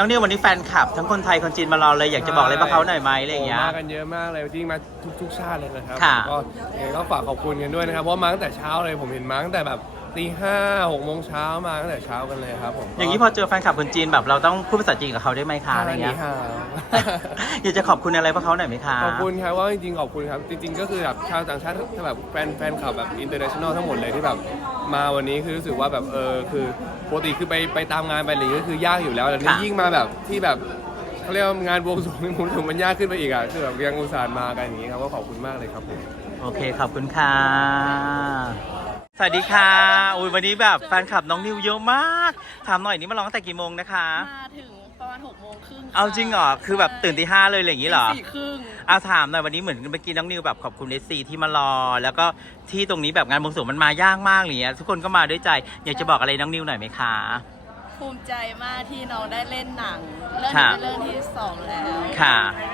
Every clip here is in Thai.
น้องนิววันนี้แฟนคลับ ทั้งคนไทยคนจีนมารอเลยอยากจะบอกอะไรพวกเขาหน่อยไหมอะไรอย่างเงี้ย โมากันเยอะมากเลยจริงๆมาทุกทุกชาติเลยนะครับค่ะ ก็ยังไงก็ฝากขอบคุณกันด้วยนะครับเพราะว่ามาตั้งแต่เช้าเลยผมเห็นมาตั้งแต่แบบ ตีห้าหกโมงเช้ามาตั้งแต่เช้ากันเลยครับผมอย่างนี้พอเจอแฟนคลับคนจีนแบบเราต้องพูดภาษาจีนกับเขาได้ไหมคะอะไรเงี้ยฮาอยากจะขอบคุณอะไรพวกเขาหน่อยไหมคะขอบคุณครับว่าจริงๆขอบคุณครับ จริง ๆ ก็คือแบบชาวต่างชาติแบบแฟนแฟนคลับแบบอินเตอร์เนชั่นแนลทั้งหมดเลยที่แบบมาวันนี้คือรู้สึกว่าแบบเออคือปกติคือไปไปตามงานไปอะไรอย่างเงี้ยก็คือยากอยู่แล้วแต่นี่ยิ่งมาแบบที่แบบเขาเรียกว่างานบวงสรวงนี่ผมรู้สึกมันยากขึ้นไปอีกอะคือแบบยังอุตส่าห์มากันอย่างงี้ครับก็ขอบคุณมากเลยครับผม โอเคขอบคุณค่ะ สวัสดีค่ะ อุ้ยวันนี้แบบแฟนคลับน้องนิวเยอะมาก ถามหน่อยนี่มาร้องตั้งแต่กี่โมงนะคะ มาถึงประมาณหกโมงครึ่งค่ะเอาจริงเหรอ คือแบบตื่นตีห้าเลยอะไรอย่างนี้เหรอตีสี่ครึ่งเอาถามหน่อยวันนี้เหมือนเมื่อกี้น้องนิวแบบขอบคุณเอซีที่มารอ แล้วก็ที่ตรงนี้แบบงานบวงสรวงมันมายากมากอะไรเงี้ยทุกคนก็มาด้วยใจ อยากจะบอกอะไรน้องนิวหน่อยไหมคะ ภูมิใจมากที่น้องได้เล่นหนัง เรื่องค่ะนี้เป็นเรื่องที่สองแล้ว ค่ะก็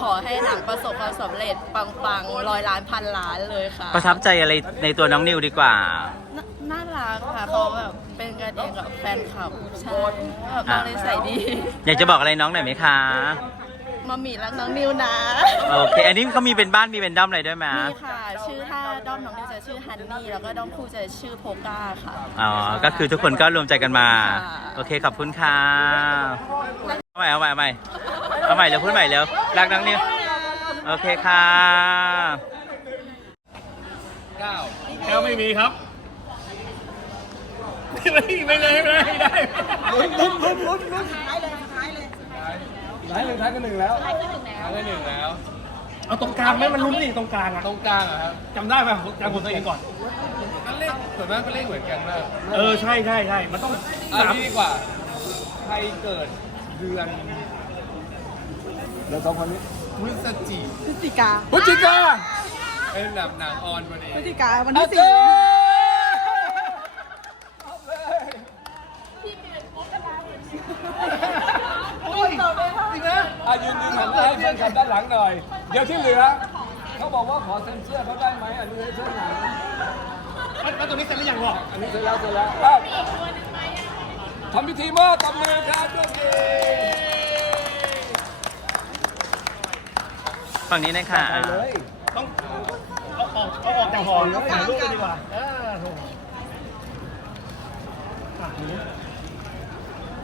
ขอให้หนังประสบความสำเร็จปังๆร้อยล้านพันล้านเลยค่ะประทับใจอะไรในตัวน้องนิวดีกว่า นน่ารักค่ะเขาแบบเป็นกันเองกับแฟนคลับใช่แบบน้องนิสัยดีอยากจะบอกอะไรน้องหน่อยไหมคะมามีรักน้องนิวนะโอเคอันนี้เขามีเป็นบ้านมีเป็นด้อมอะไรด้วยไหมมีค่ะ ชื่อถ้าด้อมน้องนิวจะชื่อฮันนี่แล้วก็ด้อมคู่จะชื่อโพก้าค่ะอ๋อก็คือทุกคนก็รวมใจกันมาค่ะโอเคขอบคุณค่ะเอาใหม่เอาใหม่เอาใหม่เอา ใหม่เร็วพูดใหม่เร็วรักน้องนิวโอเคค่ะเก้าแก้วไม่มีครับไม่ไม่เลยไม่ได้ไม่ได้ลุ้นลุ้นลุ้นลุ้นลุ้นท้ายเลยท้ายเลยท้ายเลยท้ายกันหนึ่งแล้วท้ายกันหนึ่งแล้วท้ายกันหนึ่งแล้วเอาตรงกลางไหมมันลุ้นนี่ตรงกลางอะตรงกลางอะครับจำได้ไหมจำคนตัวเองก่อนก็เลขส่วนมากก็เลขเหมือนกันมากเออใช่ใช่ใช่มันต้องอันสามนี้ดีกว่าใครเกิดเดือน เดือนสองคนนี้พฤศจิพฤศจิกาพฤศจิกาเป็นแบบหนังออนพอดีพฤศจิกาวันที่สี่อายืนยืนหันหน้าให้เพื่อนขับด้านหลังหน่อย เดี๋ยวที่เหลือ เขาบอกว่าขอเซ็นเซอร์เขาได้ไหมอันนี้เชื่อหนังแล้วตรงนี้เสร็จหรือยังวะอันนี้เสร็จแล้วเสร็จแล้วอ้าวทำพิธีมอบตบมือครับ ฝั่งนี้นะคะต้องเอาออกเอาออกจากหอแล้วถ่ายรูปกันดีกว่าเออโถอะหนู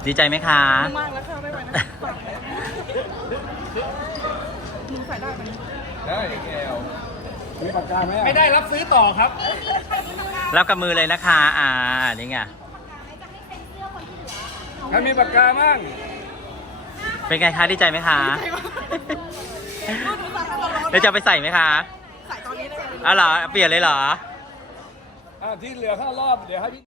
ดีใจไหมคะ มากแล้วค่ะไม่ไหวนะฝากเลยมึงใส่ได้ไหมได้แก้วมีปากกาไหมอะไม่ได้รับซื้อต่อครับ รับกับมือเลยนะคะ อ่า นี่ไงใครมีปากกามั่งเป็นไงคะ ดีใจไหมคะ แล้วจะเอาไปใส่ไหมคะใส่ตอนนี้เลยอ๋อเหรอเปลี่ยนเลยเหรอ อ่าที่เหลือเข้ารอบ เดี๋ยวให้พี่